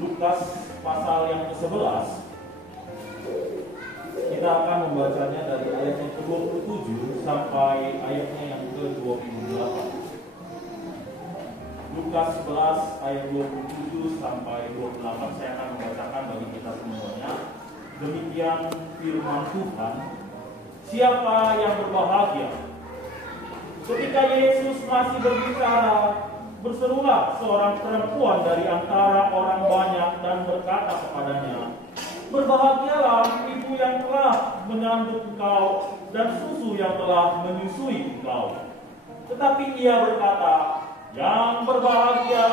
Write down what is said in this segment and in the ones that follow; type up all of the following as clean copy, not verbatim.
Lukas pasal yang ke-11. Kita akan membacanya dari ayat yang ke-27 sampai ayatnya yang ke-28. Lukas 11 ayat 27 sampai 28 saya akan membacakan bagi kita semuanya. Demikian firman Tuhan. Siapa yang berbahagia? Ketika Yesus masih berbicara, berserulah seorang perempuan dari antara orang banyak dan berkata kepadanya, "Berbahagialah ibu yang telah mengandung engkau dan susu yang telah menyusui engkau." Tetapi ia berkata, "Yang berbahagia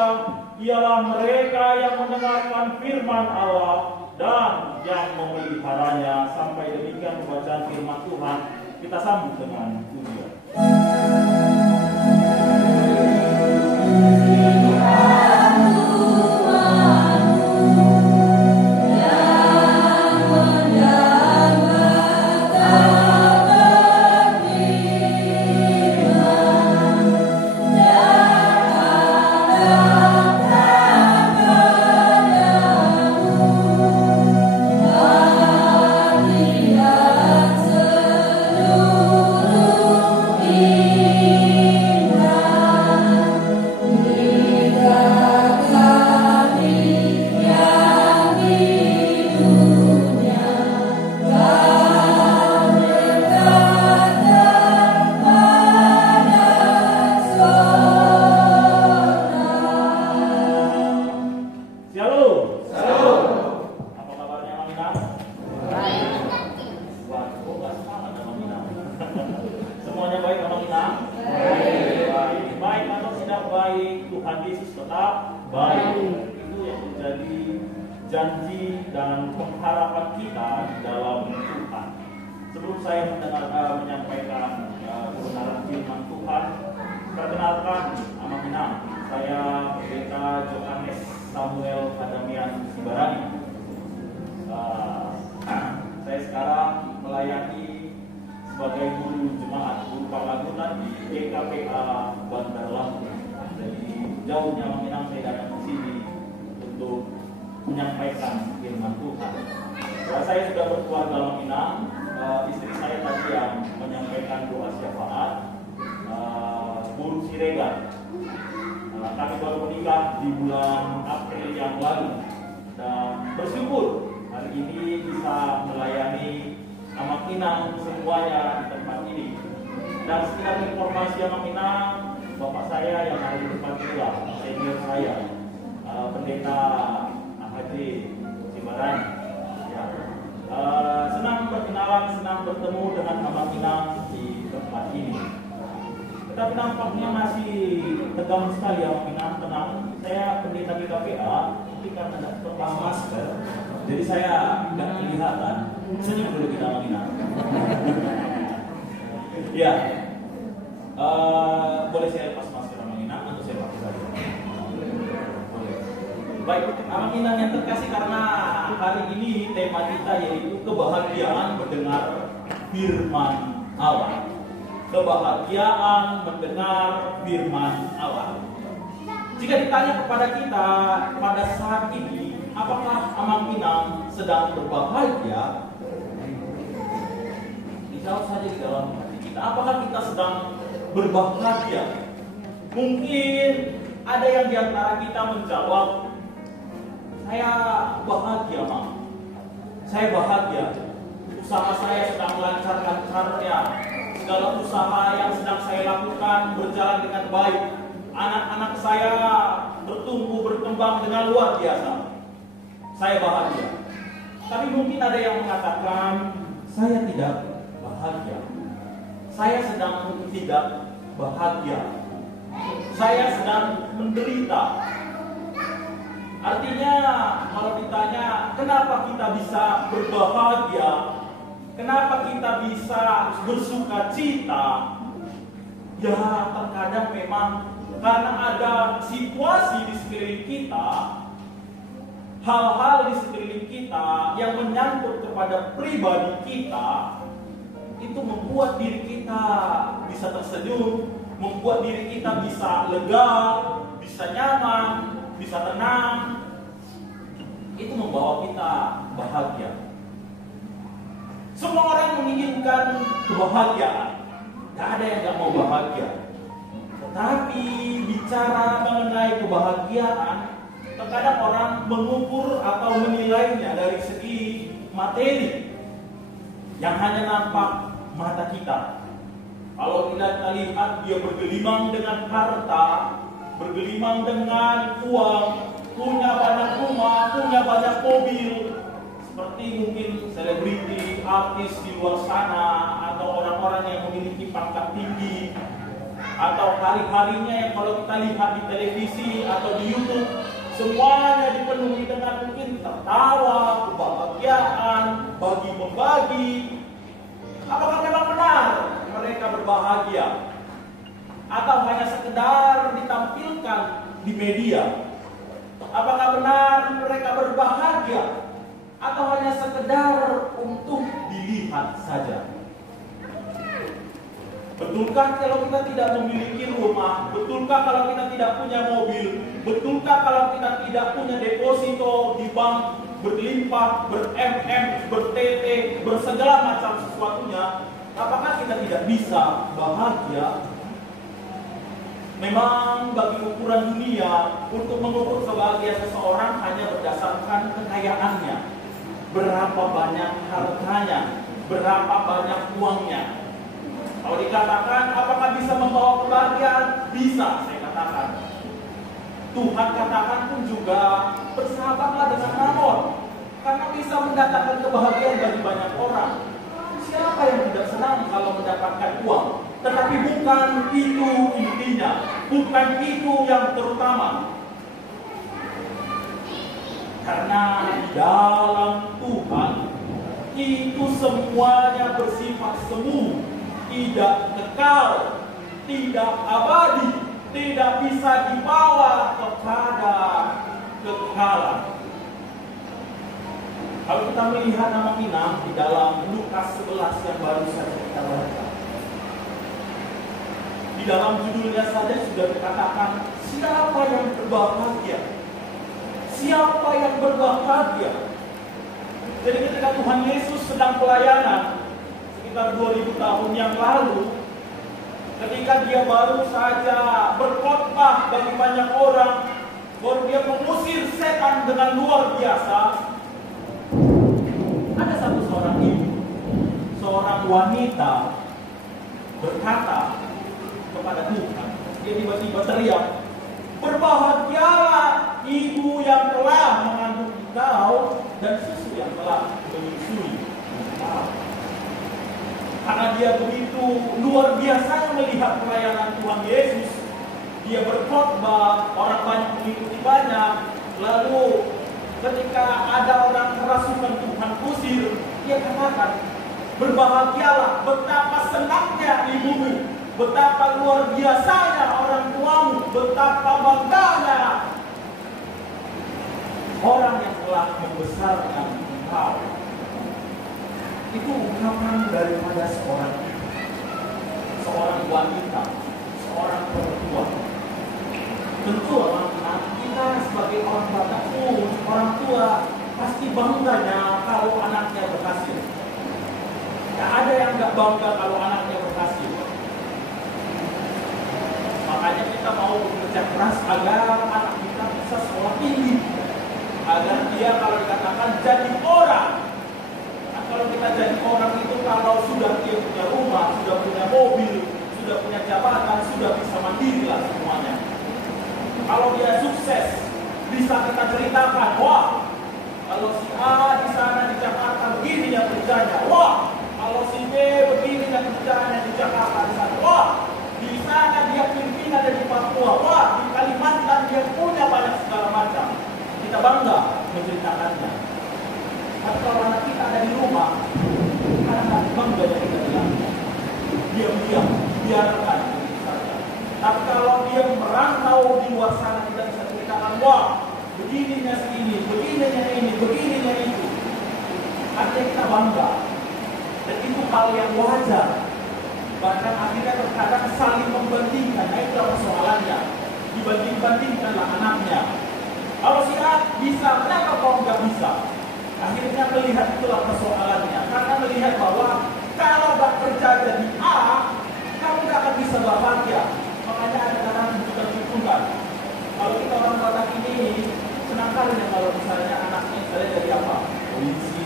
ialah mereka yang mendengarkan firman Allah dan yang memeliharanya." Sampai demikian pembacaan firman Tuhan. Kita sambut dengan pujian. Janji dan pengharapan kita di dalam Tuhan. Sebelum saya menyampaikan kebenaran firman Tuhan, perkenalkan nama Minang. Saya Pendeta Johannes Samuel Adamian Sibarani. Saya sekarang melayani sebagai guru jemaat, guru pelayanan di GKPA Bandar Lampung. Jadi jauhnya nama Minang saya datang ke sini untuk menyampaikan firman Tuhan. Saya sudah berkeluarga dalam Minang. Istri saya tadi yang menyampaikan doa syafaat, Bu Siregar. Kami baru menikah di bulan April yang lalu dan bersyukur hari ini bisa melayani Amak Minang semuanya di tempat ini. Dan sekitar informasi Amak Minang, bapak saya yang ada di depan juga, senior saya, Pendeta Haji Sibarani. Ya. Senang berkenalan, senang bertemu dengan Amak Minang di tempat ini. Tetapi nampaknya masih tegang sekali Amak Minang. Tenang, saya pendeta GKPA, tapi karena tidak terlepas masker, jadi saya nggak kelihatan. Senyum dulu kita Amak Minang. Ya, boleh saya lepas masker Amak Minang atau saya pakai saja? Baik, Amak Minang yang terkasih, karena hari ini tema kita yaitu kebahagiaan mendengar firman Allah. Kebahagiaan mendengar firman Allah. Jika ditanya kepada kita pada saat ini, apakah Amak Minang sedang berbahagia? Dijawab saja di dalam hati kita. Apakah kita sedang berbahagia? Mungkin ada yang diantara kita menjawab, "Saya bahagia, Mak. Saya bahagia. Usaha saya sedang lancar-lancarnya. Segala usaha yang sedang saya lakukan berjalan dengan baik. Anak-anak saya bertumbuh, berkembang dengan luar biasa. Saya bahagia." Tapi mungkin ada yang mengatakan, "Saya tidak bahagia. Saya sedang tidak bahagia. Saya sedang menderita." Artinya kalau ditanya kenapa kita bisa berbahagia, kenapa kita bisa bersuka cita, ya terkadang memang karena ada situasi di sekeliling kita, hal-hal di sekeliling kita yang menyangkut kepada pribadi kita, itu membuat diri kita bisa tersenyum, membuat diri kita bisa lega, bisa nyaman, bisa tenang. itu membawa kita bahagia. Semua orang menginginkan kebahagiaan. Gak ada yang gak mau bahagia. Tetapi bicara mengenai kebahagiaan, terkadang orang mengukur atau menilainya dari segi materi yang hanya nampak mata kita. Kalau kita lihat dia bergelimang dengan harta, bergelimang dengan uang, punya banyak rumah, punya banyak mobil, seperti mungkin selebriti, artis di luar sana, atau orang-orang yang memiliki pangkat tinggi, atau hari-harinya yang kalau kita lihat di televisi atau di YouTube, semuanya dipenuhi dengan mungkin tertawa, kebahagiaan, bagi-membagi. Apakah memang benar mereka berbahagia? Atau hanya sekedar ditampilkan di media? Apakah benar mereka berbahagia? Atau hanya sekedar untuk dilihat saja? Betulkah kalau kita tidak memiliki rumah? Betulkah kalau kita tidak punya mobil? Betulkah kalau kita tidak punya deposito di bank berlimpah, ber-MM, ber-TT, bersegala macam sesuatunya? Apakah kita tidak bisa bahagia? Memang bagi ukuran dunia, untuk mengukur kebahagiaan seseorang hanya berdasarkan kekayaannya. Berapa banyak hartanya, berapa banyak uangnya. Kalau dikatakan apakah bisa membawa kebahagiaan? Bisa, saya katakan. Tuhan katakan pun juga bersahabatlah dengan Mammon, karena bisa mendatangkan kebahagiaan bagi banyak orang. Siapa yang tidak senang kalau mendapatkan uang? Tetapi bukan itu intinya, bukan itu yang terutama. Karena di dalam Tuhan itu semuanya bersifat semu, tidak kekal, tidak abadi, tidak bisa dibawa kepada kekekalan. Kalau kita melihat nama Inam di dalam Lukas 11 yang baru saja kita baca, di dalam judulnya saja sudah dikatakan siapa yang berbahagia, siapa yang berbahagia. Jadi ketika Tuhan Yesus sedang pelayanan sekitar 2000 tahun yang lalu, ketika dia baru saja berkhotbah bagi banyak orang, baru dia mengusir setan dengan luar biasa, ada seorang ibu, seorang wanita berkata kepada Tuhan, dia tiba-tiba teriak, "Berbahagialah ibu yang telah mengandung engkau dan susu yang telah menyusui engkau." Karena dia begitu luar biasa melihat pelayanan Tuhan Yesus, dia berkhotbah, orang banyak mengikuti banyak. Lalu ketika ada orang kerasukan Tuhan usir, dia katakan, "Berbahagialah, betapa senangnya ibumu, betapa luar biasanya orang tuamu, betapa bangganya orang yang telah membesarkan engkau." Itu ungkapan daripada seorang wanita, seorang perempuan. Tentu kita sebagai orang bapak pun, orang tua pasti bangganya kalau anaknya berhasil. Tidak ada yang nggak bangga kalau anaknya berhasil. Makanya kita mau bekerja keras agar anak kita bisa sekolah tinggi, agar dia kalau dikatakan jadi orang. Nah, kalau kita jadi orang itu kalau sudah dia punya rumah, sudah punya mobil, sudah punya jabatan, sudah bisa mandiri lah semuanya. Kalau dia sukses, bisa kita ceritakan, wah, kalau si A di sana di Jakarta begini dia kerjanya, wah, kalau si B begini dia kerjanya di Jakarta di sana, wah, di sana dia pimpinan ada di Papua, wah, di Kalimantan dia punya banyak segala macam. Kita bangga menceritakannya. Tapi kalau anak kita ada di rumah, anak bangga yang kita bilang, diam-diam, biarkan. Tapi kalau dia merantau di luar sana, kita bisa ceritakan, wah, begininya segini, begininya ini, begininya itu. Artinya kita bangga. Dan itu hal yang wajar. Bahkan akhirnya terkadang saling membandingkan. Nah, itu persoalannya. Dibanding-bandingkanlah anaknya. Kalau si A bisa, kenapa kok nggak bisa? Akhirnya melihat itulah persoalannya. Karena melihat bahwa kalau nggak kerja jadi A, kamu nggak akan bisa bahagia. Makanya ada orang yang juga hitungan. Kalau kita orang Batak ini senang kali ya kalau misalnya anaknya misalnya jadi apa? Polisi,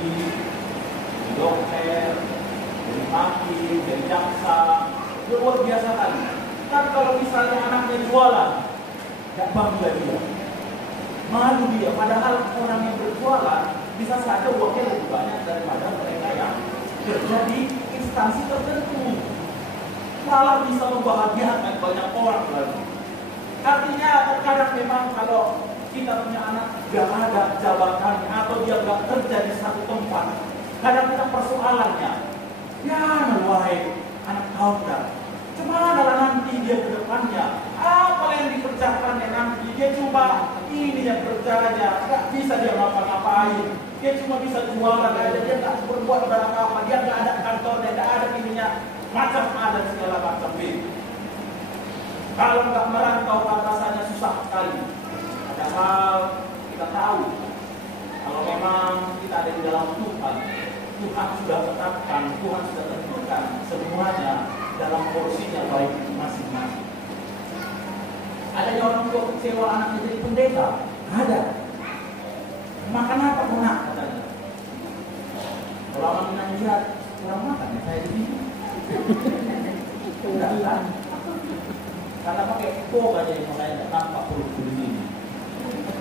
jadi dokter, jadi hakim, jadi jaksa. Itu luar biasa kali. Kan kalau misalnya anaknya jualan, nggak bangga dia, malu dia. Padahal orang yang berjualan bisa saja uangnya lebih banyak daripada mereka yang kerja di instansi tertentu. Malah bisa membahagiakan banyak orang lagi. Artinya terkadang memang kalau kita punya anak gak ada jabatannya atau dia gak kerja di satu tempat, kadang-kadang persoalannya, ya wahai anak kau kan, cemana lah nanti dia ke depannya, apa yang dikerjakannya nanti, dia cuma ini yang kerjanya, gak bisa dia ngapa-ngapain, dia cuma bisa jualan aja, dia gak berbuat apa-apa, dia gak ada kantornya, gak ada ininya, macam ada segala macam ini. Kalau nggak merantau kan rasanya susah sekali. Padahal kita tahu kalau memang kita ada di dalam Tuhan, Tuhan sudah tetapkan, Tuhan sudah tentukan semuanya dalam porsinya baik itu masing-masing. Ada orang tua kecewa anaknya jadi pendeta? Ada. Makan apa nak katanya? Kalau anak lihat kurang makan ya saya di sini. Enggak kan? Karena pakai kok aja yang makanya nampak perut begini.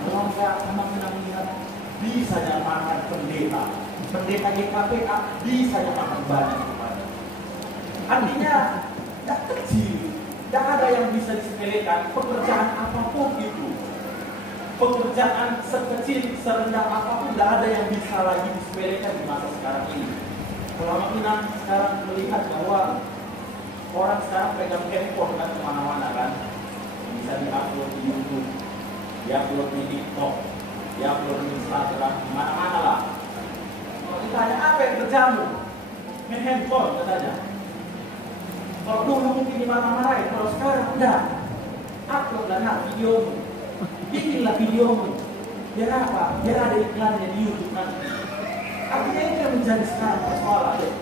Kalau enggak sama menang lihat bisa makan pendeta GKPA bisa makan banyak. Artinya tidak kecil, tidak ada yang bisa disepelekan. Pekerjaan apapun itu, pekerjaan sekecil serendah apapun tidak ada yang bisa lagi disepelekan di masa sekarang ini. Kalau kita sekarang melihat bahwa orang sekarang pegang handphone kan kemana-mana kan, bisa diupload di YouTube, diupload di TikTok, diupload di Instagram, mana-mana lah. Kalau ditanya apa yang kerjamu, main handphone katanya. Kalau dulu mungkin di mana-mana ya, kalau sekarang udah upload lah videomu, bikinlah videomu. Biar apa? Biar ada iklannya di YouTube nanti. Artinya itu yang menjadi sekarang persoalan.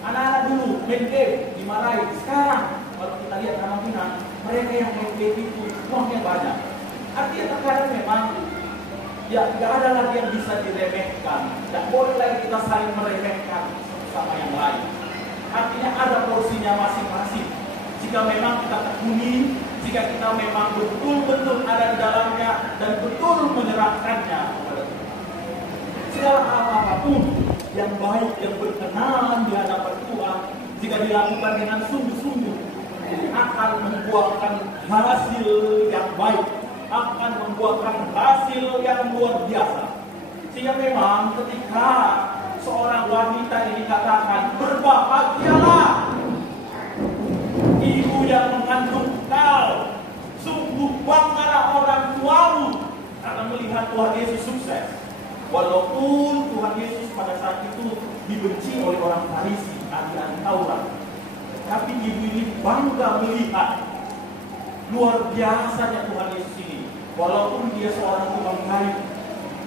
Anak-anak dulu main game dimarahi. Sekarang kalau kita lihat anak-anak mereka yang main game itu uangnya banyak. Artinya terkadang memang ya tidak ada lagi yang bisa diremehkan. Tidak boleh lagi kita saling meremehkan sama yang lain. Artinya ada porsinya masing-masing. Jika memang kita tekuni, jika kita memang betul-betul ada di dalamnya dan betul menyerahkannya kepada Tuhan. Segala hal apapun yang baik, yang berkenan di hadapan Tuhan, jika dilakukan dengan sungguh-sungguh, akan membuahkan hasil yang baik, akan membuahkan hasil yang luar biasa. Sehingga memang ketika seorang wanita ini dikatakan, berbahagialah ibu yang mengandung kau, sungguh banggalah orang tuamu, karena melihat Tuhan Yesus sukses. Walaupun Tuhan Yesus pada saat itu dibenci oleh orang Farisi, ahli Taurat, tapi ibu ini bangga melihat luar biasanya Tuhan Yesus ini. Walaupun dia seorang tukang kayu,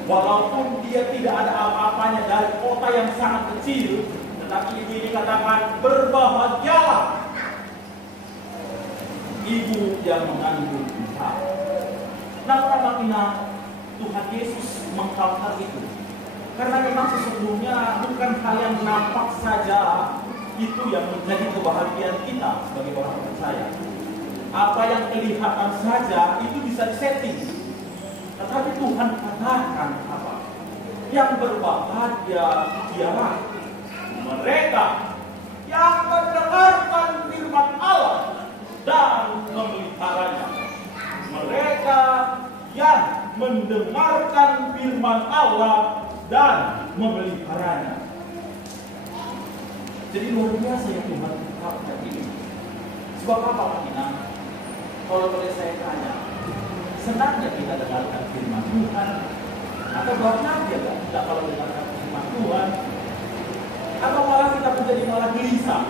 walaupun dia tidak ada apa-apanya dari kota yang sangat kecil, tetapi ibu ini katakan, berbahagialah ibu yang mengandung kau. Nah, Tuhan Yesus mengcounter itu. Karena memang sesungguhnya bukan hal yang nampak saja itu yang menjadi kebahagiaan kita sebagai orang percaya. Apa yang kelihatan saja itu bisa disetting. Tetapi Tuhan katakan apa? Yang berbahagia ialah mereka yang mendengarkan firman Allah dan memeliharanya. Mereka yang mendengarkan firman Allah dan memeliharanya. Jadi luar biasa yang Tuhan katakan ini. Sebab apa Pak? Kalau boleh saya tanya, senangnya kita dengarkan firman Tuhan, atau bahagia kita kalau dengarkan firman Tuhan, atau malah kita menjadi malah gelisah,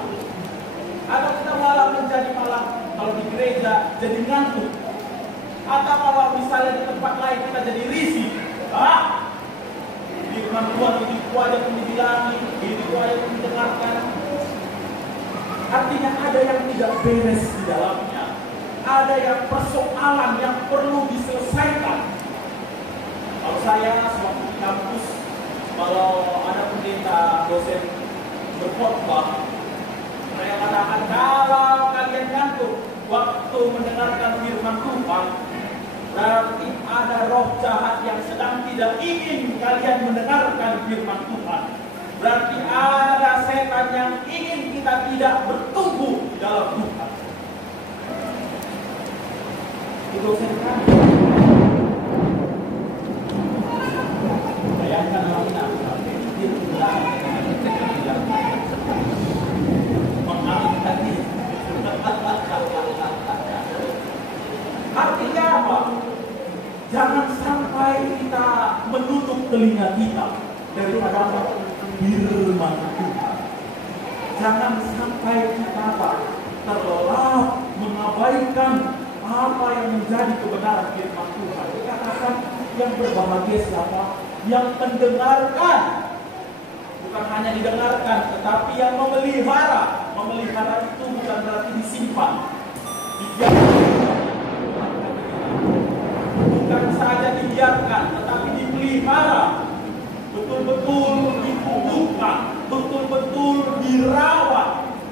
atau kita malah menjadi malah kalau di gereja jadi ngantuk, atau kalau misalnya di tempat lain kita jadi risih. tidak beres di dalamnya. Ada yang persoalan yang perlu diselesaikan. Kalau saya sewaktu di kampus, kalau ada pendeta dosen berkhotbah, saya katakan kalau kalian ngantuk waktu mendengarkan firman Tuhan, berarti ada roh jahat yang sedang tidak ingin kalian mendengarkan firman Tuhan. Berarti ada setan yang ingin kita tidak bertumbuh di dalam Tuhan. Itu setan. Bayangkan Alina, dia pulang dengan mengalihkan diri. Artinya apa? Jangan sampai kita menutup telinga kita daripada firman Tuhan. Jangan sampai kita terlelap mengabaikan apa yang menjadi kebenaran firman Tuhan. Dikatakan yang berbahagia siapa? Yang mendengarkan. Bukan hanya didengarkan, tetapi yang memelihara. Memelihara itu bukan berarti disimpan, dibiarkan. Bukan saja dibiarkan, tetapi dipelihara. Betul-betul ditumbuhkan, betul-betul dirawat,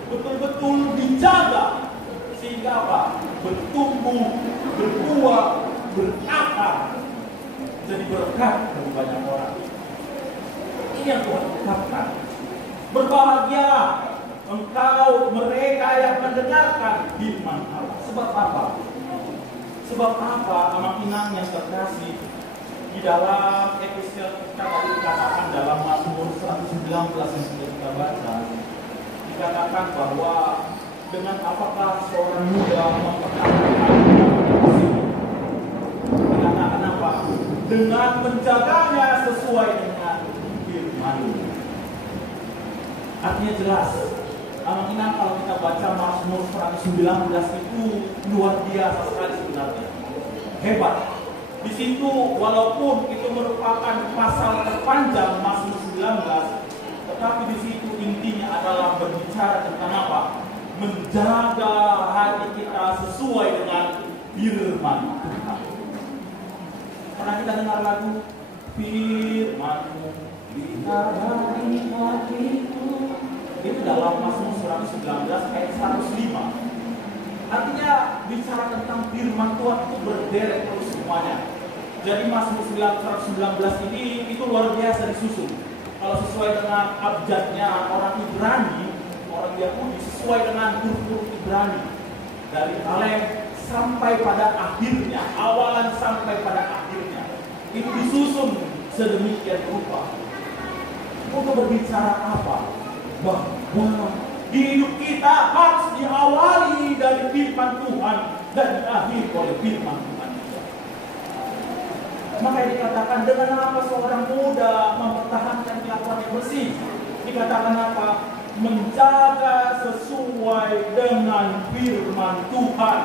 betul-betul dijaga. Sehingga apa? Bertumbuh, berbuah, berakar, jadi berkat bagi banyak orang. Ini yang Tuhan katakan. Berbahagia engkau mereka yang mendengarkan firman Allah. Sebab apa? Sebab apa? Anak Inang yang terkasih, di dalam episode kita tadi dikatakan dalam Mazmur 119 yang sudah kita baca, dikatakan bahwa dengan apakah seorang muda mempertahankan dikatakan apa? Dengan menjaganya sesuai dengan firman. Artinya jelas. Anak Inang kalau kita baca Mazmur 119 itu luar biasa sekali sebenarnya. Hebat. Di situ walaupun itu merupakan pasal terpanjang Mazmur 19, tetapi di situ intinya adalah berbicara tentang apa? Menjaga hati kita sesuai dengan firman Tuhan. Pernah kita dengar lagu Firman-Mu biarlah di hatiku. Itu dalam Mazmur 119 ayat 105. Artinya bicara tentang firman Tuhan itu berderet terus semuanya. Jadi Mazmur 119 ini itu luar biasa disusun. Kalau sesuai dengan abjadnya orang Ibrani, orang Yahudi sesuai dengan huruf Ibrani, dari Alef sampai pada akhirnya, awalan sampai pada akhirnya, itu disusun sedemikian rupa. Untuk berbicara apa? Bahwa hidup kita harus diawali dari firman Tuhan dan diakhiri oleh firman Tuhan. Makanya dikatakan dengan apa seorang muda mempertahankan kelakuan yang bersih. Dikatakan apa? Menjaga sesuai dengan firman Tuhan.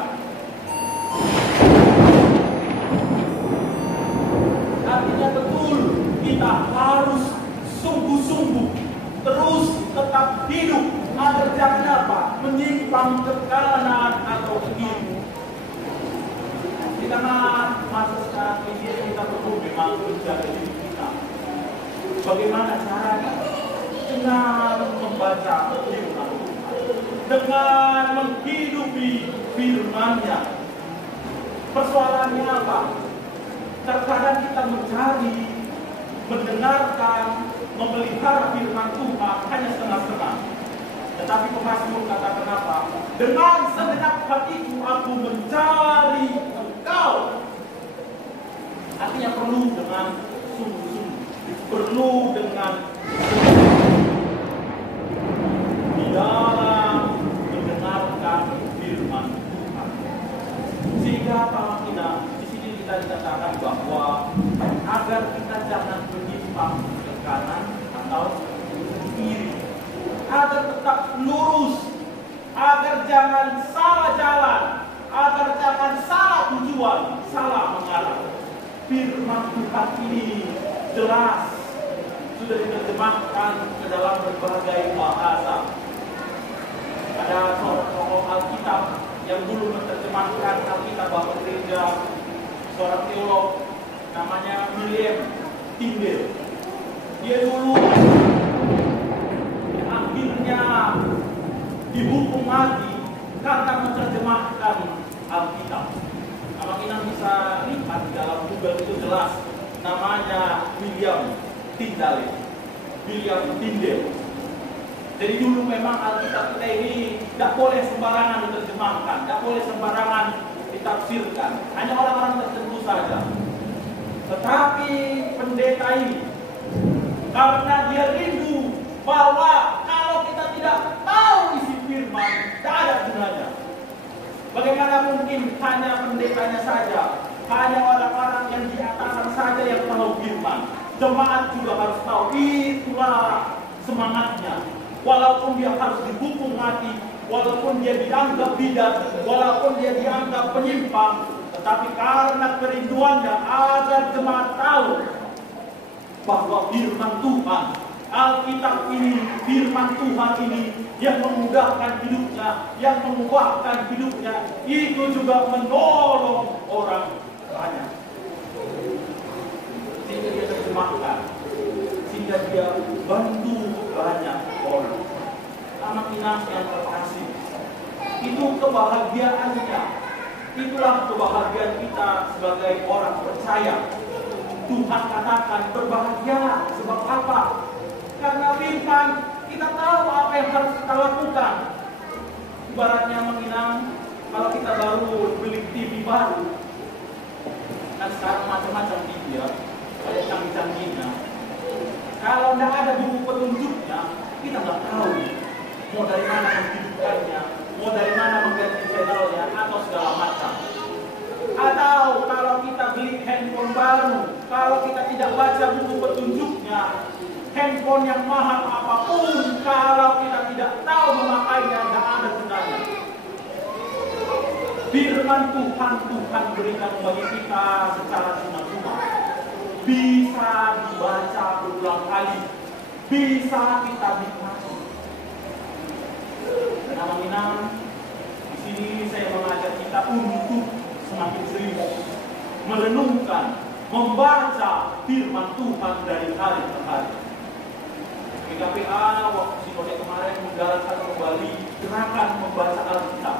Artinya betul kita harus sungguh-sungguh terus tetap hidup agar jangan apa? Menyimpang ke kanan atau ke kiri. Di tengah masa sekarang ini kita perlu memang menjaga diri kita. Bagaimana caranya? Dengan membaca firman Tuhan, dengan menghidupi firman-Nya. Persoalannya apa? Terkadang kita mencari, mendengarkan, memelihara firman Tuhan hanya setengah-setengah. Tetapi pemazmur katakan apa? Dengan segenap hatiku aku mencari Engkau. Artinya perlu dengan sungguh-sungguh, perlu dengan di dalam mendengarkan firman Tuhan. Sehingga apa kita di sini kita dikatakan bahwa agar kita jangan menyimpang ke kanan atau ke kiri, agar tetap lurus, agar jangan salah jalan, agar jangan salah tujuan, salah mengarah. Firman Tuhan ini jelas sudah diterjemahkan ke dalam berbagai bahasa. Ada seorang tokoh Alkitab yang dulu menerjemahkan Alkitab bahasa gereja, seorang teolog namanya William Tyndale. Dia dulu akhirnya dihukum mati karena menerjemahkan Alkitab. Kalau kita bisa lihat di dalam Google itu jelas namanya William Tyndale. Jadi dulu memang Alkitab kita ini tidak boleh sembarangan diterjemahkan, tidak boleh sembarangan ditafsirkan, hanya orang-orang tertentu saja. Tetapi pendeta ini, karena dia rindu bahwa kalau kita tidak tahu isi firman, tidak ada gunanya. Bagaimana mungkin hanya pendetanya saja, hanya orang-orang yang di atasan saja yang tahu firman. Jemaat juga harus tahu, itulah semangatnya. Walaupun dia harus dihukum mati, walaupun dia dianggap bidat, walaupun dia dianggap penyimpang, tetapi karena kerinduannya agar jemaat tahu bahwa firman Tuhan, Alkitab ini, firman Tuhan ini yang memudahkan hidupnya, yang mengubahkan hidupnya, itu juga menolong orang banyak. Sehingga dia terjemahkan, sehingga dia bantu banyak orang. Anak inang yang terkasih, itu kebahagiaannya. Itulah kebahagiaan kita sebagai orang percaya. Tuhan katakan berbahagia. Sebab apa? Karena firman kita tahu apa yang harus kita lakukan. Ibaratnya menginang, kalau kita baru beli TV baru, kan sekarang macam-macam TV ya, ada canggih-canggihnya. Kalau tidak ada buku petunjuknya, kita nggak tahu mau dari mana menghidupkannya, mau dari mana mengganti channelnya, atau segala macam. Atau kalau kita beli handphone baru, kalau kita tidak baca buku petunjuknya, handphone yang mahal apapun, kalau kita tidak tahu memakainya, tidak ada gunanya. Firman Tuhan berikan bagi kita secara cuma-cuma. Bisa dibaca berulang kali, bisa kita nikmati. Menang-menang, di sini saya mengajak kita untuk semakin serius merenungkan, membaca firman Tuhan dari hari ke hari. GKPA waktu sinode kemarin menggalakkan kembali gerakan membaca Alkitab.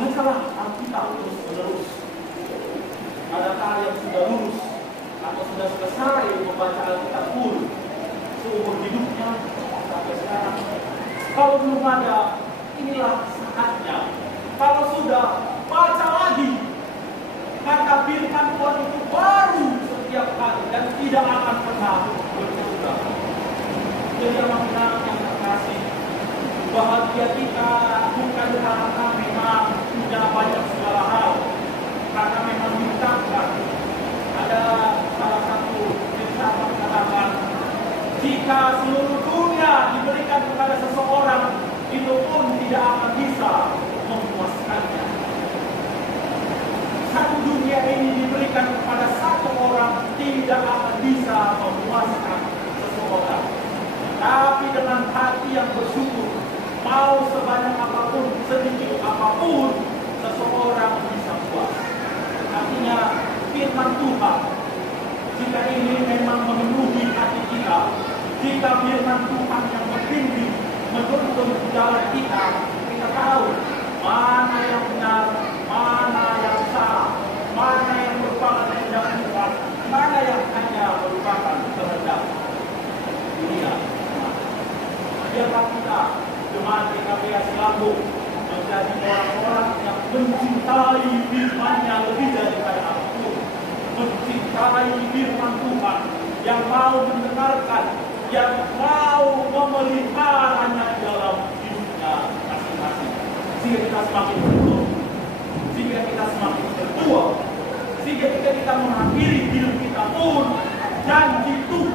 Bacalah Alkitab terus-menerus. Adakah yang sudah lulus atau sudah selesai membaca Alkitab pun seumur hidupnya sampai sekarang? Kalau belum ada, inilah saatnya. Kalau sudah, baca lagi. Karena firman Tuhan itu baru setiap hari dan tidak akan pernah berubah. Jadi anak-anak yang terkasih, bahagia kita bukan karena memang sudah banyak segala hal, karena memang diucapkan. Ada salah satu filsafat mengatakan, jika seluruh dunia diberikan kepada seseorang, itu pun tidak akan bisa memuaskannya. Satu dunia ini diberikan kepada satu orang, tidak akan bisa memuaskan seseorang. Tapi dengan hati yang bersyukur, mau sebanyak apapun, sedikit apapun, seseorang bisa puas. Artinya firman Tuhan, jika ini memang memenuhi hati kita, jika firman Tuhan yang berbimbing menuntun jalan kita, kita tahu mana yang benar, mana yang salah, mana yang merupakan kehendak Tuhan, mana yang hanya merupakan kehendak dunia. Biarlah kita jemaat GKPA Selambung menjadi orang-orang yang mencintai firman-Nya lebih daripada apapun, mencintai firman Tuhan, yang mau mendengarkan, yang mau memeliharanya dalam hidupnya masing-masing. Sehingga kita semakin bertumbuh, sehingga kita semakin bertua, sehingga ketika kita mengakhiri hidup kita pun janji Tuhan